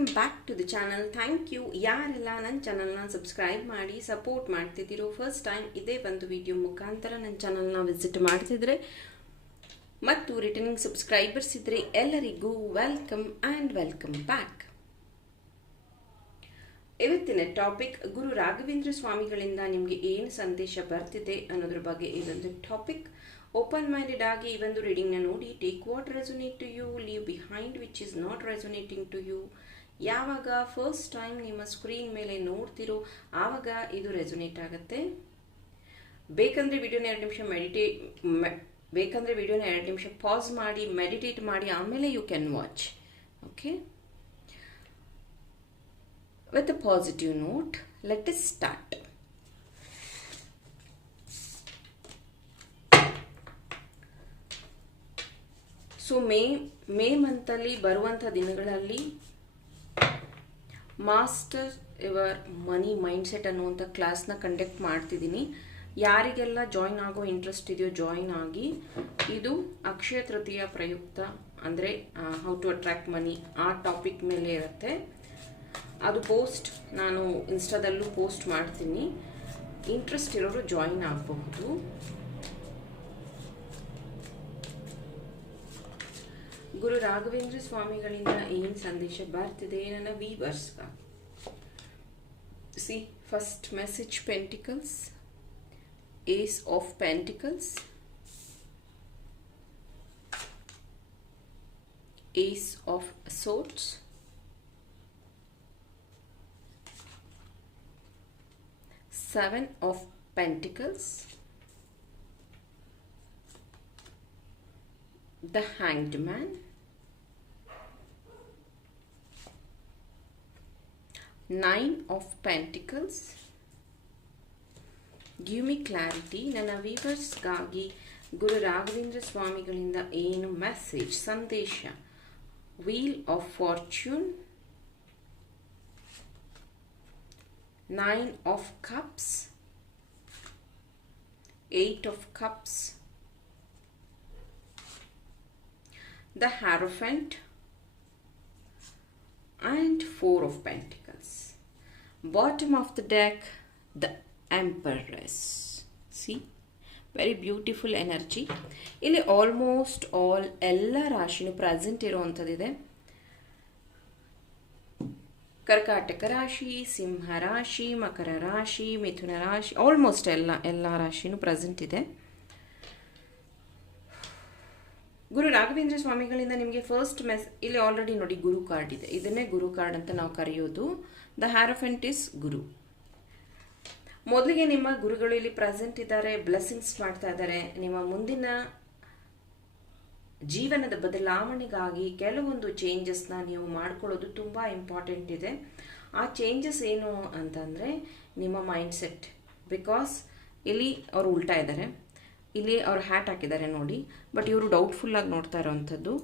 Welcome back to the channel thank you ಯಾರೆಲ್ಲ ನನ್ನ ಚಾನಲ್ನ ಸಬ್ಸ್ಕ್ರೈಬ್ ಮಾಡಿ ಸಪೋರ್ಟ್ ಮಾಡ್ತಿದ್ದೀರೋ ಫಸ್ಟ್ ಟೈಮ್ ಇದೇ ಒಂದು ವಿಡಿಯೋ ಮುಖಾಂತರ ನನ್ನ ಚಾನಲ್ನ ವಿಸಿಟ್ ಮಾಡ್ತಿದ್ರೆ, ಮತ್ತು ರಿಟರ್ನಿಂಗ್ ಸಬ್ಸ್ಕ್ರೈಬರ್ಸ್ ಇದ್ದರೆ ಎಲ್ಲರಿಗೂ ವೆಲ್ಕಮ್ ಆ್ಯಂಡ್ ವೆಲ್ಕಮ್ ಬ್ಯಾಕ್ ಇವತ್ತಿನ ಟಾಪಿಕ್ ಗುರು ರಾಘವೇಂದ್ರ ಸ್ವಾಮಿಗಳಿಂದ ನಿಮಗೆ ಏನು ಸಂದೇಶ ಬರ್ತಿದೆ ಅನ್ನೋದ್ರ ಬಗ್ಗೆ ಇದೊಂದು ಟಾಪಿಕ್ ಓಪನ್ ಮೈಂಡೆಡ್ ಆಗಿ ಈ ಒಂದು ರೀಡಿಂಗ್ನ ನೋಡಿ take what resonate to you leave behind which is not resonating to you ಯಾವಾಗ ಫಸ್ಟ್ ಟೈಮ್ ನಿಮ್ಮ ಸ್ಕ್ರೀನ್ ಮೇಲೆ ನೋಡ್ತಿರೋ, ಆವಾಗ ಇದು ರೆಸೊನೇಟ್ ಆಗುತ್ತೆ. ಬೇಕಂದರೆ ವಿಡಿಯೋನ ಎರಡು ನಿಮಿಷ ಮೆಡಿಟೇ ಬೇಕಂದರೆ ವಿಡಿಯೋನ ಎರಡು ನಿಮಿಷ ಪಾಸ್ ಮಾಡಿ ಮೆಡಿಟೇಟ್ ಮಾಡಿ, ಆಮೇಲೆ you can watch okay with a positive note let us start so May May ಮಂತಲ್ಲಿ ಬರುವಂಥ ದಿನಗಳಲ್ಲಿ ಮಾಸ್ಟರ್ ಯುವರ್ ಮನಿ ಮೈಂಡ್ಸೆಟ್ ಅನ್ನುವಂಥ ಕ್ಲಾಸ್ನ ಕಂಡಕ್ಟ್ ಮಾಡ್ತಿದ್ದೀನಿ. ಯಾರಿಗೆಲ್ಲ ಜಾಯಿನ್ ಆಗೋ ಇಂಟ್ರೆಸ್ಟ್ ಇದೆಯೋ ಜಾಯಿನ್ ಆಗಿ, ಇದು ಅಕ್ಷಯ ತೃತೀಯ ಪ್ರಯುಕ್ತ ಅಂದರೆ ಹೌ ಟು ಅಟ್ರ್ಯಾಕ್ಟ್ ಮನಿ ಆ ಟಾಪಿಕ್ ಮೇಲೆ ಇರುತ್ತೆ. ಅದು ಪೋಸ್ಟ್ ನಾನು ಇನ್ಸ್ಟಾದಲ್ಲೂ ಪೋಸ್ಟ್ ಮಾಡ್ತೀನಿ. ಇಂಟ್ರೆಸ್ಟ್ ಇರೋರು ಜಾಯಿನ್ ಆಗಬಹುದು. ಗುರು ರಾಘವೇಂದ್ರ ಸ್ವಾಮಿಗಳಿಂದ ಏನು ಸಂದೇಶ ಬರ್ತಿದೆ? ನನ್ನ ವೀವರ್ಸ್ಗಾಗಿ see first message pentacles ace of pentacles ace of swords seven of pentacles. The hanged man. Nine of pentacles give me clarity ನನ್ನ ವೀವರ್ಸ್ಗಾಗಿ ಗುರು ರಾಘವೇಂದ್ರ ಸ್ವಾಮಿಗಳಿಂದ ಏನು ಮೆಸೇಜ್ ಸಂದೇಶ wheel of fortune nine of cups eight of cups the hierophant and four of pentacles bottom of the deck, the empress. See? Very beautiful energy ಇಲ್ಲಿ almost all ಎಲ್ಲ ರಾಶಿನೂ present ಇರುವಂಥದ್ದಿದೆ. ಕರ್ಕಾಟಕ ರಾಶಿ, ಸಿಂಹ ರಾಶಿ, ಮಕರ ರಾಶಿ, ಮಿಥುನ ರಾಶಿ ಆಲ್ಮೋಸ್ಟ್ ಎಲ್ಲ ಎಲ್ಲ ರಾಶಿನೂ ಪ್ರೆಸೆಂಟ್ ಇದೆ. ಗುರು ರಾಘವೇಂದ್ರ ಸ್ವಾಮಿಗಳಿಂದ ನಿಮಗೆ ಫಸ್ಟ್ ಮೆಸ್ ಇಲ್ಲಿ ಆಲ್ರೆಡಿ ನೋಡಿ ಗುರು ಕಾರ್ಡ್ ಇದೆ. ಇದನ್ನೇ ಗುರು ಕಾರ್ಡ್ ಅಂತ ನಾವು ಕರೆಯೋದು. ದ ಹ್ಯಾರಫೆಂಟ್ ಇಸ್ ಗುರು ಮೊದಲಿಗೆ ನಿಮ್ಮ ಗುರುಗಳು ಇಲ್ಲಿ ಪ್ರೆಸೆಂಟ್ ಇದ್ದಾರೆ ಬ್ಲೆಸ್ಸಿಂಗ್ಸ್ ಮಾಡ್ತಾ ಇದ್ದಾರೆ. ನಿಮ್ಮ ಮುಂದಿನ ಜೀವನದ ಬದಲಾವಣೆಗಾಗಿ ಕೆಲವೊಂದು ಚೇಂಜಸ್ನ ನೀವು ಮಾಡ್ಕೊಳ್ಳೋದು ತುಂಬ ಇಂಪಾರ್ಟೆಂಟ್ ಇದೆ. ಆ ಚೇಂಜಸ್ ಏನು ಅಂತಂದರೆ ನಿಮ್ಮ ಮೈಂಡ್ಸೆಟ್ ಬಿಕಾಸ್ ಇಲ್ಲಿ ಅವರು ಉಲ್ಟಾ ಇದ್ದಾರೆ. ಇಲ್ಲಿ ಅವ್ರು ಹ್ಯಾಟ್ ಹಾಕಿದ್ದಾರೆ ನೋಡಿ. ಬಟ್ ಇವರು ಡೌಟ್ಫುಲ್ಲಾಗಿ ನೋಡ್ತಾ ಇರೋವಂಥದ್ದು.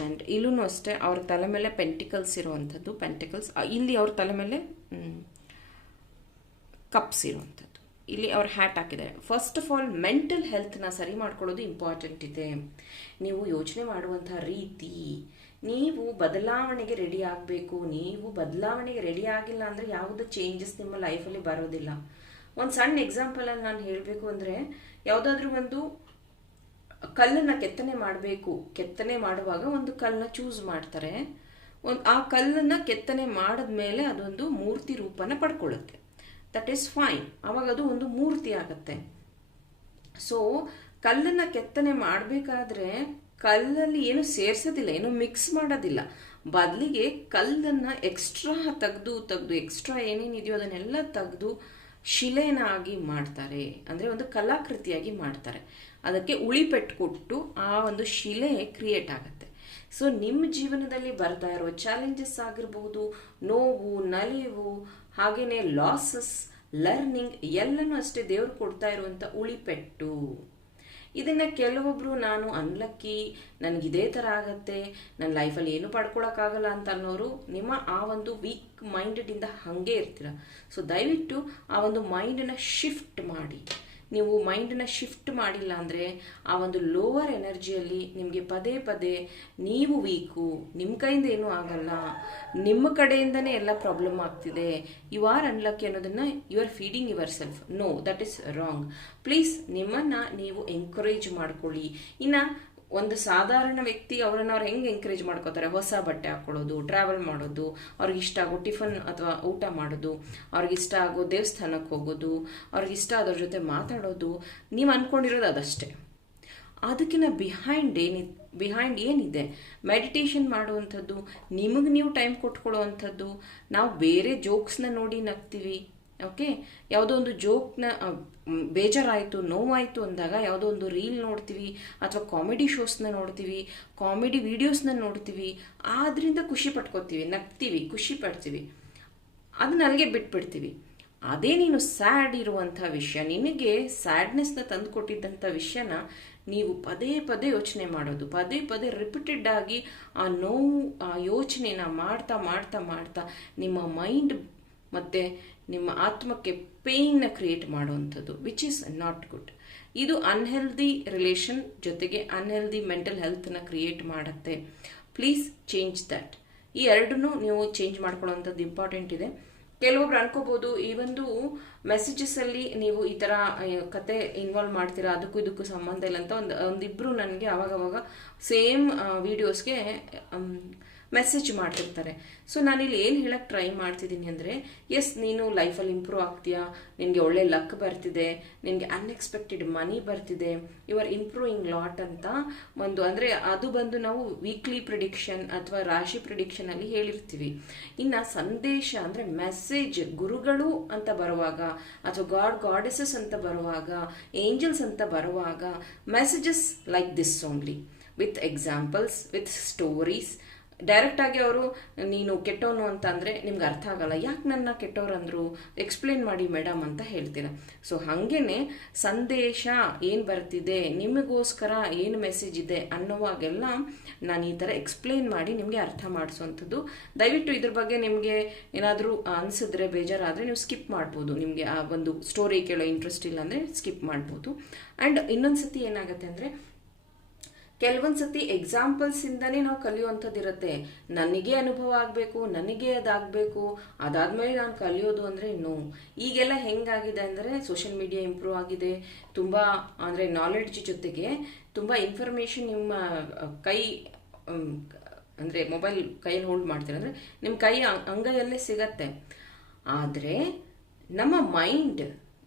ಆ್ಯಂಡ್ ಇಲ್ಲೂ ಅಷ್ಟೇ ಅವ್ರ ತಲೆ ಮೇಲೆ ಪೆಂಟಿಕಲ್ಸ್ ಇರುವಂಥದ್ದು ಪೆಂಟಿಕಲ್ಸ್ ಇಲ್ಲಿ ಅವ್ರ ತಲೆ ಮೇಲೆ ಕಪ್ಸ್ ಇರುವಂಥದ್ದು. ಇಲ್ಲಿ ಅವ್ರು ಹ್ಯಾಟ್ ಹಾಕಿದ್ದಾರೆ. ಫಸ್ಟ್ ಆಫ್ ಆಲ್ ಮೆಂಟಲ್ ಹೆಲ್ತ್ನ ಸರಿ ಮಾಡ್ಕೊಳ್ಳೋದು ಇಂಪಾರ್ಟೆಂಟ್ ಇದೆ. ನೀವು ಯೋಚನೆ ಮಾಡುವಂಥ ರೀತಿ, ನೀವು ಬದಲಾವಣೆಗೆ ರೆಡಿ ಆಗಬೇಕು. ನೀವು ಬದಲಾವಣೆಗೆ ರೆಡಿ ಆಗಿಲ್ಲ ಅಂದರೆ ಯಾವುದೇ ಚೇಂಜಸ್ ನಿಮ್ಮ ಲೈಫಲ್ಲಿ ಬರೋದಿಲ್ಲ. ಒಂದು ಸಣ್ಣ ಎಕ್ಸಾಂಪಲಲ್ಲಿ ನಾನು ಹೇಳಬೇಕು ಅಂದರೆ, ಯಾವುದಾದ್ರೂ ಒಂದು ಕಲ್ಲನ್ನು ಕೆತ್ತನೆ ಮಾಡಬೇಕು, ಕೆತ್ತನೆ ಮಾಡುವಾಗ ಒಂದು ಕಲ್ಲನ್ನ ಚೂಸ್ ಮಾಡ್ತಾರೆ. ಒಂದು, ಆ ಕಲ್ಲನ್ನು ಕೆತ್ತನೆ ಮಾಡಿದ್ಮೇಲೆ ಅದೊಂದು ಮೂರ್ತಿ ರೂಪನ ಪಡ್ಕೊಳ್ಳುತ್ತೆ. ದಟ್ ಈಸ್ ಫೈನ್ ಅವಾಗ ಅದು ಒಂದು ಮೂರ್ತಿ ಆಗತ್ತೆ. ಸೊ ಕಲ್ಲನ್ನು ಕೆತ್ತನೆ ಮಾಡಬೇಕಾದ್ರೆ ಕಲ್ಲಲ್ಲಿ ಏನು ಸೇರಿಸೋದಿಲ್ಲ, ಏನು ಮಿಕ್ಸ್ ಮಾಡೋದಿಲ್ಲ. ಬದಲಿಗೆ ಕಲ್ಲನ್ನು ಎಕ್ಸ್ಟ್ರಾ ತೆಗೆದು ತೆಗೆದು ಎಕ್ಸ್ಟ್ರಾ ಏನೇನಿದೆಯೋ ಅದನ್ನೆಲ್ಲ ತೆಗೆದು ಶಿಲೆನಾಗಿ ಮಾಡ್ತಾರೆ. ಅಂದರೆ ಒಂದು ಕಲಾಕೃತಿಯಾಗಿ ಮಾಡ್ತಾರೆ. ಅದಕ್ಕೆ ಉಳಿಪೆಟ್ಟು ಕೊಟ್ಟು ಆ ಒಂದು ಶಿಲೆ ಕ್ರಿಯೇಟ್ ಆಗುತ್ತೆ. ಸೊ ನಿಮ್ಮ ಜೀವನದಲ್ಲಿ ಬರ್ತಾ ಇರೋ ಚಾಲೆಂಜಸ್ ಆಗಿರ್ಬೋದು, ನೋವು, ನಲಿವು ಹಾಗೆಯೇ ಲಾಸಸ್ ಲರ್ನಿಂಗ್ ಎಲ್ಲನೂ ಅಷ್ಟೇ ದೇವರು ಕೊಡ್ತಾ ಇರುವಂಥ ಉಳಿಪೆಟ್ಟು ಇದನ್ನು ಕೆಲವೊಬ್ಬರು ನಾನು ಅನ್ಲಕ್ಕಿ, ನನಗೆ ಇದೇ ಥರ ಆಗತ್ತೆ ನನ್ನ ಲೈಫಲ್ಲಿ ಏನು ಪಡ್ಕೊಳಕ್ಕಾಗಲ್ಲ ಅಂತ ಅನ್ನೋರು ನಿಮ್ಮ ಆ ಒಂದು ವೀಕ್ ಮೈಂಡೆಡಿಂದ ಹಾಗೆ ಇರ್ತೀರ. ಸೊ ದಯವಿಟ್ಟು ಆ ಒಂದು ಮೈಂಡನ್ನು ಶಿಫ್ಟ್ ಮಾಡಿ. ನೀವು ಮೈಂಡನ್ನ ಶಿಫ್ಟ್ ಮಾಡಿಲ್ಲ ಅಂದರೆ ಆ ಒಂದು ಲೋವರ್ ಎನರ್ಜಿಯಲ್ಲಿ ನಿಮಗೆ ಪದೇ ಪದೇ ನೀವು ವೀಕು ನಿಮ್ಮ ಕೈಯಿಂದ ಏನೂ ಆಗಲ್ಲ, ನಿಮ್ಮ ಕಡೆಯಿಂದನೇ ಎಲ್ಲ ಪ್ರಾಬ್ಲಮ್ ಆಗ್ತಿದೆ. ಯು ಆರ್ ಅನ್ಲಕ್ಕಿ ಅನ್ನೋದನ್ನು you are feeding yourself no that is wrong please ನಿಮ್ಮನ್ನು ನೀವು ಎಂಕರೇಜ್ ಮಾಡ್ಕೊಳ್ಳಿ. ಇನ್ನು ಒಂದು ಸಾಧಾರಣ ವ್ಯಕ್ತಿ ಅವರನ್ನ ಅವ್ರು ಹೆಂಗೆ ಎಂಕರೇಜ್ ಮಾಡ್ಕೋತಾರೆ? ಹೊಸ ಬಟ್ಟೆ ಹಾಕೊಳ್ಳೋದು ಟ್ರಾವೆಲ್ ಮಾಡೋದು, ಅವ್ರಿಗೆ ಇಷ್ಟ ಆಗೋ ಟಿಫನ್ ಅಥವಾ ಊಟ ಮಾಡೋದು, ಅವ್ರಿಗೆ ಇಷ್ಟ ಆಗೋ ದೇವಸ್ಥಾನಕ್ಕೆ ಹೋಗೋದು, ಅವ್ರಿಗೆ ಇಷ್ಟ ಆದವ್ರ ಜೊತೆ ಮಾತಾಡೋದು, ನೀವು ಅಂದ್ಕೊಂಡಿರೋದು ಅದಷ್ಟೇ. ಅದಕ್ಕಿಂತ ಬಿಹೈಂಡ್ ಏನಿ ಬಿಹೈಂಡ್ ಏನಿದೆ? ಮೆಡಿಟೇಷನ್ ಮಾಡುವಂಥದ್ದು, ನಿಮಗೆ ನೀವು ಟೈಮ್ ಕೊಟ್ಕೊಳ್ಳೋವಂಥದ್ದು ನಾವು ಬೇರೆ ಜೋಕ್ಸ್ನ ನೋಡಿ ನಗ್ತೀವಿ. ಓಕೆ ಯಾವುದೋ ಒಂದು ಜೋಕ್ನ ಬೇಜಾರಾಯಿತು, ನೋವಾಯಿತು ಅಂದಾಗ ಯಾವುದೋ ಒಂದು ರೀಲ್ ನೋಡ್ತೀವಿ ಅಥವಾ ಕಾಮಿಡಿ ಶೋಸ್ನ ನೋಡ್ತೀವಿ, ಕಾಮಿಡಿ ವೀಡಿಯೋಸ್ನ ನೋಡ್ತೀವಿ, ಆದ್ರಿಂದ ಖುಷಿ ಪಟ್ಕೋತೀವಿ, ನಗ್ತೀವಿ, ಖುಷಿ ಪಡ್ತೀವಿ. ಅದನ್ನ ಅಲ್ಲಿಗೆ ಬಿಟ್ಬಿಡ್ತೀವಿ. ಅದೇ ನೀನು ಸ್ಯಾಡ್ ಇರುವಂಥ ವಿಷಯ, ನಿನಗೆ ಸ್ಯಾಡ್ನೆಸ್ನ ತಂದು ಕೊಟ್ಟಿದ್ದಂಥ ವಿಷಯನ ನೀವು ಪದೇ ಪದೇ ಯೋಚನೆ ಮಾಡೋದು, ಪದೇ ಪದೇ ರಿಪೀಟೆಡ್ ಆಗಿ ಆ ನೋವು, ಆ ಯೋಚನೆನ ಮಾಡ್ತಾ ಮಾಡ್ತಾ ಮಾಡ್ತಾ ನಿಮ್ಮ ಮೈಂಡ್ ಮತ್ತು ನಿಮ್ಮ ಆತ್ಮಕ್ಕೆ ಪೇಯ್ನ ಕ್ರಿಯೇಟ್ ಮಾಡುವಂಥದ್ದು ವಿಚ್ ಈಸ್ ನಾಟ್ ಗುಡ್ ಇದು ಅನ್ಹೆಲ್ದಿ ರಿಲೇಷನ್ ಜೊತೆಗೆ ಅನ್ಹೆಲ್ದಿ ಮೆಂಟಲ್ ಹೆಲ್ತ್ನ ಕ್ರಿಯೇಟ್ ಮಾಡುತ್ತೆ. ಪ್ಲೀಸ್ ಚೇಂಜ್ ದ್ಯಾಟ್ ಈ ಎರಡನ್ನೂ ನೀವು ಚೇಂಜ್ ಮಾಡ್ಕೊಳ್ಳೋವಂಥದ್ದು ಇಂಪಾರ್ಟೆಂಟ್ ಇದೆ. ಕೆಲವೊಬ್ರು ಅನ್ಕೋಬಹುದು ಈ ಒಂದು ಮೆಸೇಜಸ್ಸಲ್ಲಿ ನೀವು ಈ ಆ, ಕತೆ ಇನ್ವಾಲ್ವ್ ಮಾಡ್ತೀರಾ ಅದಕ್ಕೂ ಇದಕ್ಕೂ ಸಂಬಂಧ ಇಲ್ಲ ಅಂತ ಒಂದು ಒಂದಿಬ್ಬರು ನನಗೆ ಅವಾಗವಾಗ ಸೇಮ್ ವಿಡಿಯೋಸ್ಗೆ ಮೆಸೇಜ್ ಮಾಡ್ತಿರ್ತಾರೆ. ಸೊ ನಾನಿಲ್ಲಿ ಏನು ಹೇಳಕ್ಕೆ ಟ್ರೈ ಮಾಡ್ತಿದ್ದೀನಿ ಅಂದರೆ ಎಸ್ ನೀನು ಲೈಫಲ್ಲಿ ಇಂಪ್ರೂವ್ ಆಗ್ತೀಯಾ? ನಿನಗೆ ಒಳ್ಳೆ ಲಕ್ ಬರ್ತಿದೆ. ನಿನಗೆ ಅನ್ಎಕ್ಸ್ಪೆಕ್ಟೆಡ್ ಮನಿ ಬರ್ತಿದೆ. ಯು ಆರ್ ಇಂಪ್ರೂವಿಂಗ್ ಲಾಟ್ ಅಂತ ಒಂದು, ಅಂದರೆ ಅದು ಬಂದು ನಾವು ವೀಕ್ಲಿ ಪ್ರಿಡಿಕ್ಷನ್ ಅಥವಾ ರಾಶಿ ಪ್ರಿಡಿಕ್ಷನಲ್ಲಿ ಹೇಳಿರ್ತೀವಿ. ಇನ್ನು ಸಂದೇಶ ಅಂದರೆ ಮೆಸೇಜ್ ಗುರುಗಳು ಅಂತ ಬರುವಾಗ ಅಥವಾ ಗಾಡ್ ಗಾಡೆಸಸ್ ಅಂತ ಬರುವಾಗ ಏಂಜಲ್ಸ್ ಅಂತ ಬರುವಾಗ messages like this only with examples with stories direct ಆಗಿ ಅವರು, ನೀನು ಕೆಟ್ಟವನು ಅಂತ ಅಂದ್ರೆ ನಿಮ್ಗೆ ಅರ್ಥ ಆಗಲ್ಲ. ಯಾಕೆ ನನ್ನ ಕೆಟ್ಟವ್ರು ಅಂದ್ರು ಎಕ್ಸ್ಪ್ಲೇನ್ ಮಾಡಿ ಮೇಡಮ್ ಅಂತ ಹೇಳ್ತೀರ. ಸೊ ಹಾಗೇನೆ ಸಂದೇಶ ಏನು ಬರ್ತಿದೆ, ನಿಮಗೋಸ್ಕರ ಏನು ಮೆಸೇಜ್ ಇದೆ ಅನ್ನೋವಾಗೆಲ್ಲ ನಾನು ಈ ಥರ ಎಕ್ಸ್ಪ್ಲೇನ್ ಮಾಡಿ ನಿಮಗೆ ಅರ್ಥ ಮಾಡಿಸುವಂಥದ್ದು ದಯವಿಟ್ಟು ಇದ್ರ ಬಗ್ಗೆ ನಿಮಗೆ ಏನಾದರೂ ಅನಿಸಿದ್ರೆ, ಬೇಜಾರಾದರೆ ನೀವು ಸ್ಕಿಪ್ ಮಾಡ್ಬೋದು. ನಿಮಗೆ ಆ ಒಂದು ಸ್ಟೋರಿ ಕೇಳೋ ಇಂಟ್ರೆಸ್ಟ್ ಇಲ್ಲ ಅಂದ್ರೆ ಸ್ಕಿಪ್ ಮಾಡ್ಬೋದು. ಆ್ಯಂಡ್ ಇನ್ನೊಂದು ಸತಿ ಏನಾಗುತ್ತೆ ಅಂದರೆ ಕೆಲವೊಂದು ಸತಿ ಎಕ್ಸಾಂಪಲ್ಸ್ ಇಂದಾನೇ ನಾವು ಕಲಿಯುವಂಥದ್ದು ಇರುತ್ತೆ ನನಗೆ ಅನುಭವ ಆಗಬೇಕು, ನನಗೆ ಅದಾಗಬೇಕು. ಅದಾದಮೇಲೆ ನಾನು ಕಲಿಯೋದು ಅಂದರೆ ನೋ ಈಗೆಲ್ಲ ಹೆಂಗಾಗಿದೆ ಅಂದರೆ ಸೋಷಿಯಲ್ ಮೀಡಿಯಾ ಇಂಪ್ರೂವ್ ಆಗಿದೆ. ತುಂಬ ಅಂದರೆ ನಾಲೆಡ್ಜ್ ಜೊತೆಗೆ ತುಂಬ ಇನ್ಫಾರ್ಮೇಷನ್ ನಿಮ್ಮ ಕೈ ಅಂದರೆ ಮೊಬೈಲ್ ಕೈಯಲ್ಲಿ ಹೋಲ್ಡ್ ಮಾಡ್ತೀರ ಅಂದರೆ ನಿಮ್ಮ ಕೈ ಅಂಗೈಯಲ್ಲೇ ಸಿಗತ್ತೆ. ಆದರೆ ನಮ್ಮ ಮೈಂಡ್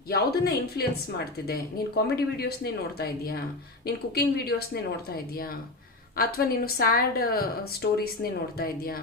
ಯಾವುದನ್ನ ಇನ್ಫ್ಲುಯೆನ್ಸ್ ಮಾಡ್ತಿದೆ? ನೀನು ಕಾಮಿಡಿ ವಿಡಿಯೋಸ್ನೇ ನೋಡ್ತಾ ಇದೀಯಾ ನೀನು ಕುಕಿಂಗ್ ವಿಡಿಯೋಸ್ನೇ ನೋಡ್ತಾ ಇದೀಯಾ ಅಥವಾ ನೀನು ಸ್ಯಾಡ್ ಸ್ಟೋರೀಸ್ನೇ ನೋಡ್ತಾ ಇದೀಯಾ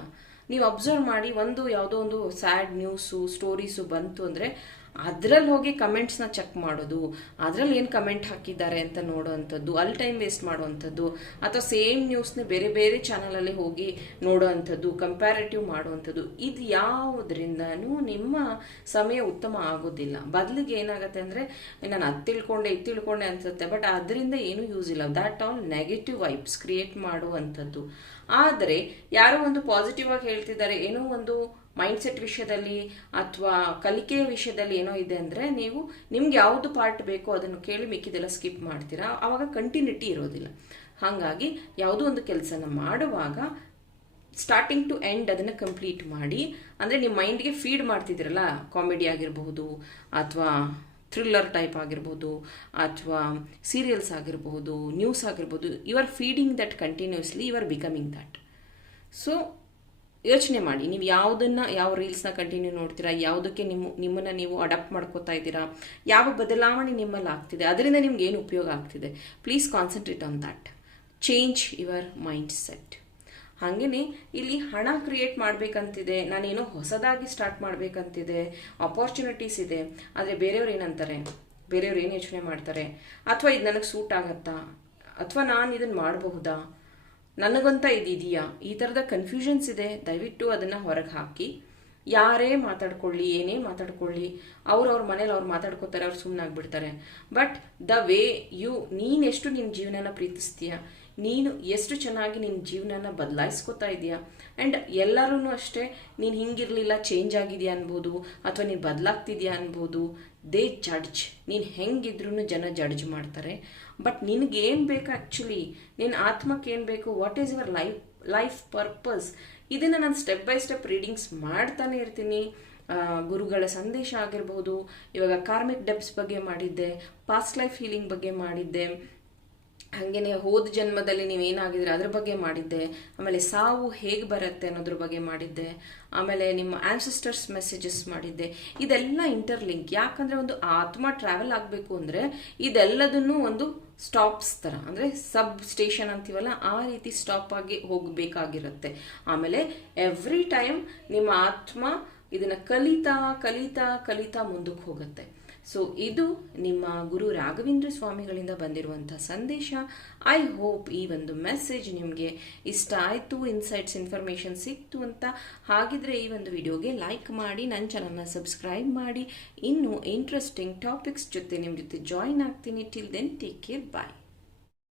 ನೀವು ಅಬ್ಸರ್ವ್ ಮಾಡಿ ಒಂದು ಯಾವುದೋ ಒಂದು ಸ್ಯಾಡ್ ನ್ಯೂಸು ಸ್ಟೋರೀಸು ಬಂತು ಅಂದರೆ ಅದರಲ್ಲಿ ಹೋಗಿ ಕಮೆಂಟ್ಸ್ನ ಚೆಕ್ ಮಾಡೋದು ಅದರಲ್ಲಿ ಏನು ಕಮೆಂಟ್ ಹಾಕಿದ್ದಾರೆ ಅಂತ ನೋಡೋವಂಥದ್ದು ಅಲ್ಲಿ ಟೈಮ್ ವೇಸ್ಟ್ ಮಾಡುವಂಥದ್ದು, ಅಥವಾ ಸೇಮ್ ನ್ಯೂಸ್ನ ಬೇರೆ ಬೇರೆ ಚಾನಲಲ್ಲಿ ಹೋಗಿ ನೋಡೋವಂಥದ್ದು ಕಂಪ್ಯಾರಿಟಿವ್ ಮಾಡುವಂಥದ್ದು, ಇದು ಯಾವುದರಿಂದನೂ ನಿಮ್ಮ ಸಮಯ ಉತ್ತಮ ಆಗೋದಿಲ್ಲ. ಬದಲಿಗೆ ಏನಾಗುತ್ತೆ ಅಂದರೆ, ನಾನು ಅದು ತಿಳ್ಕೊಂಡೆ, ಇದು ತಿಳ್ಕೊಂಡೆ ಅನ್ಸುತ್ತೆ ಬಟ್ ಅದರಿಂದ ಏನೂ ಯೂಸ್ ಇಲ್ಲ. That all negative vibes create ಮಾಡುವಂಥದ್ದು. ಆದರೆ, ಯಾರೋ ಒಂದು ಪಾಸಿಟಿವ್ ಆಗಿ ಹೇಳ್ತಿದ್ದಾರೆ, ಏನೋ ಒಂದು ಮೈಂಡ್ಸೆಟ್ ವಿಷಯದಲ್ಲಿ ಅಥವಾ ಕಲಿಕೆಯ ವಿಷಯದಲ್ಲಿ ಏನೋ ಇದೆ ಅಂದರೆ ನೀವು ನಿಮ್ಗೆ ಯಾವುದು ಪಾರ್ಟ್ ಬೇಕೋ ಅದನ್ನು ಕೇಳಿ ಮಿಕ್ಕಿದೆಲ್ಲ ಸ್ಕಿಪ್ ಮಾಡ್ತೀರಾ. ಆವಾಗ ಕಂಟಿನ್ಯೂಟಿ ಇರೋದಿಲ್ಲ. ಹಾಗಾಗಿ ಯಾವುದೋ ಒಂದು ಕೆಲಸನ ಮಾಡುವಾಗ ಸ್ಟಾರ್ಟಿಂಗ್ ಟು ಎಂಡ್ ಅದನ್ನು ಕಂಪ್ಲೀಟ್ ಮಾಡಿ, ಅಂದರೆ ನಿಮ್ಮ ಮೈಂಡ್ಗೆ ಫೀಡ್ ಮಾಡ್ತಿದ್ದೀರಲ್ಲ ಕಾಮಿಡಿ ಆಗಿರಬಹುದು ಅಥವಾ ಥ್ರಿಲ್ಲರ್ ಟೈಪ್ ಆಗಿರ್ಬೋದು ಅಥವಾ ಸೀರಿಯಲ್ಸ್ ಆಗಿರ್ಬೋದು ನ್ಯೂಸ್ ಆಗಿರ್ಬೋದು you are feeding that continuously you are becoming that so ಯೋಚನೆ ಮಾಡಿ. ನೀವು ಯಾವುದನ್ನ, ಯಾವ ರೀಲ್ಸ್ನ ಕಂಟಿನ್ಯೂ ನೋಡ್ತೀರಾ, ಯಾವುದಕ್ಕೆ ನಿಮ್ಮ, ನಿಮ್ಮನ್ನ ನೀವು ಅಡಾಪ್ಟ್ ಮಾಡ್ಕೋತಾ ಇದ್ದೀರಾ, ಯಾವ ಬದಲಾವಣೆ ನಿಮ್ಮಲ್ಲಿ ಆಗ್ತಿದೆ, ಅದರಿಂದ ನಿಮ್ಗೆ ಏನು ಉಪಯೋಗ ಆಗ್ತಿದೆ. Please concentrate on that change your mind set ಹಾಗೆಯೇ ಇಲ್ಲಿ ಹಣ ಕ್ರಿಯೇಟ್ ಮಾಡಬೇಕಂತಿದೆ, ನಾನೇನೋ ಹೊಸದಾಗಿ ಸ್ಟಾರ್ಟ್ ಮಾಡಬೇಕಂತಿದೆ ಅಪಾರ್ಚುನಿಟೀಸ್ ಇದೆ, ಆದರೆ ಬೇರೆಯವ್ರು ಏನಂತಾರೆ, ಬೇರೆಯವ್ರು ಏನು ಯೋಚನೆ ಮಾಡ್ತಾರೆ, ಅಥವಾ ಇದು ನನಗೆ ಸೂಟ್ ಆಗತ್ತಾ, ಅಥವಾ ನಾನು ಇದನ್ನು ಮಾಡಬಹುದಾ ನನಗಂತ ಇದಿದೆಯಾ? ಈ ಥರದ ಕನ್ಫ್ಯೂಷನ್ಸ್ ಇದೆ. ದಯವಿಟ್ಟು ಅದನ್ನು ಹೊರಗೆ ಹಾಕಿ. ಯಾರೇ ಮಾತಾಡ್ಕೊಳ್ಳಿ, ಏನೇ ಮಾತಾಡ್ಕೊಳ್ಳಿ, ಅವ್ರು ಅವ್ರ ಮನೇಲಿ ಅವ್ರು ಮಾತಾಡ್ಕೋತಾರೆ, ಅವ್ರು ಸುಮ್ಮನಾಗ್ಬಿಡ್ತಾರೆ ಬಟ್ ದ ವೇ ಯು ನೀನೆಷ್ಟು ನಿನ್ನ ಜೀವನನ ಪ್ರೀತಿಸ್ತೀಯ? ನೀನು ಎಷ್ಟು ಚೆನ್ನಾಗಿ ನಿನ್ನ ಜೀವನನ ಬದಲಾಯಿಸ್ಕೊತಾ ಇದೆಯಾ? ಆ್ಯಂಡ್ ಎಲ್ಲರೂ ಅಷ್ಟೇ, ನೀನು ಹಿಂಗಿರಲಿಲ್ಲ ಚೇಂಜ್ ಆಗಿದೆಯಾ ಅನ್ಬೋದು, ಅಥವಾ ನೀನು ಬದಲಾಗ್ತಿದ್ಯಾ ಅನ್ಬೋದು ದೇ ಜಡ್ಜ್ ನೀನು ಹೆಂಗಿದ್ರು ಜನ ಜಡ್ಜ್ ಮಾಡ್ತಾರೆ. ಬಟ್ ನಿನಗೇನು ಬೇಕು ಆ್ಯಕ್ಚುಲಿ ನಿನ್ನ ಆತ್ಮಕ್ಕೆ ಏನು ಬೇಕು? What is your life life purpose ಇದನ್ನು ನಾನು ಸ್ಟೆಪ್ ಬೈ ಸ್ಟೆಪ್ ರೀಡಿಂಗ್ಸ್ ಮಾಡ್ತಾನೆ ಇರ್ತೀನಿ. ಗುರುಗಳ ಸಂದೇಶ ಆಗಿರ್ಬೋದು, ಇವಾಗ ಕಾರ್ಮಿಕ್ ಡೆಬ್ಸ್ ಬಗ್ಗೆ ಮಾಡಿದ್ದೆ ಪಾಸ್ಟ್ ಲೈಫ್ ಹೀಲಿಂಗ್ ಬಗ್ಗೆ ಮಾಡಿದ್ದೆ. ಹಾಗೇನೆ ಹೋದ ಜನ್ಮದಲ್ಲಿ ನೀವು ಏನಾಗಿದ್ರೆ ಅದ್ರ ಬಗ್ಗೆ ಮಾಡಿದ್ದೆ, ಆಮೇಲೆ ಸಾವು ಹೇಗೆ ಬರುತ್ತೆ ಅನ್ನೋದ್ರ ಬಗ್ಗೆ ಮಾಡಿದ್ದೆ, ಆಮೇಲೆ ನಿಮ್ಮ ಆನ್ಸಿಸ್ಟರ್ಸ್ ಮೆಸೇಜಸ್ ಮಾಡಿದ್ದೆ. ಇದೆಲ್ಲ ಇಂಟರ್ಲಿಂಕ್ ಯಾಕಂದ್ರೆ ಒಂದು ಆತ್ಮ ಟ್ರಾವೆಲ್ ಆಗಬೇಕು ಅಂದರೆ ಇದೆಲ್ಲದನ್ನು ಒಂದು ಸ್ಟಾಪ್ಸ್ ಥರ ಅಂದರೆ ಸಬ್ ಸ್ಟೇಷನ್ ಅಂತೀವಲ್ಲ, ಆ ರೀತಿ ಸ್ಟಾಪ್ ಆಗಿ ಹೋಗಬೇಕಾಗಿರುತ್ತೆ. ಆಮೇಲೆ ಎವ್ರಿ ಟೈಮ್ ನಿಮ್ಮ ಆತ್ಮ ಇದನ್ನು ಕಲಿತಾ ಕಲಿತಾ ಕಲಿತಾ ಮುಂದಕ್ಕೆ ಹೋಗುತ್ತೆ. ಸೊ ಇದು ನಿಮ್ಮ ಗುರು ರಾಘವೇಂದ್ರ ಸ್ವಾಮಿಗಳಿಂದ ಬಂದಿರುವಂಥ ಸಂದೇಶ. ಐ ಹೋಪ್ ಈ ಒಂದು ಮೆಸೇಜ್ ನಿಮಗೆ ಇಷ್ಟ ಆಯಿತು ಇನ್ಸೈಟ್ಸ್ ಇನ್ಫಾರ್ಮೇಷನ್ ಸಿಕ್ತು ಅಂತ. ಹಾಗಿದ್ರೆ ಈ ಒಂದು ವಿಡಿಯೋಗೆ ಲೈಕ್ ಮಾಡಿ ನನ್ನ ಚಾನಲ್ನ ಸಬ್ಸ್ಕ್ರೈಬ್ ಮಾಡಿ. ಇನ್ನೂ ಇಂಟ್ರೆಸ್ಟಿಂಗ್ ಟಾಪಿಕ್ಸ್ ಜೊತೆ ನಿಮ್ಮ ಜೊತೆ ಜಾಯಿನ್ ಆಗ್ತೀನಿ. Till then take care bye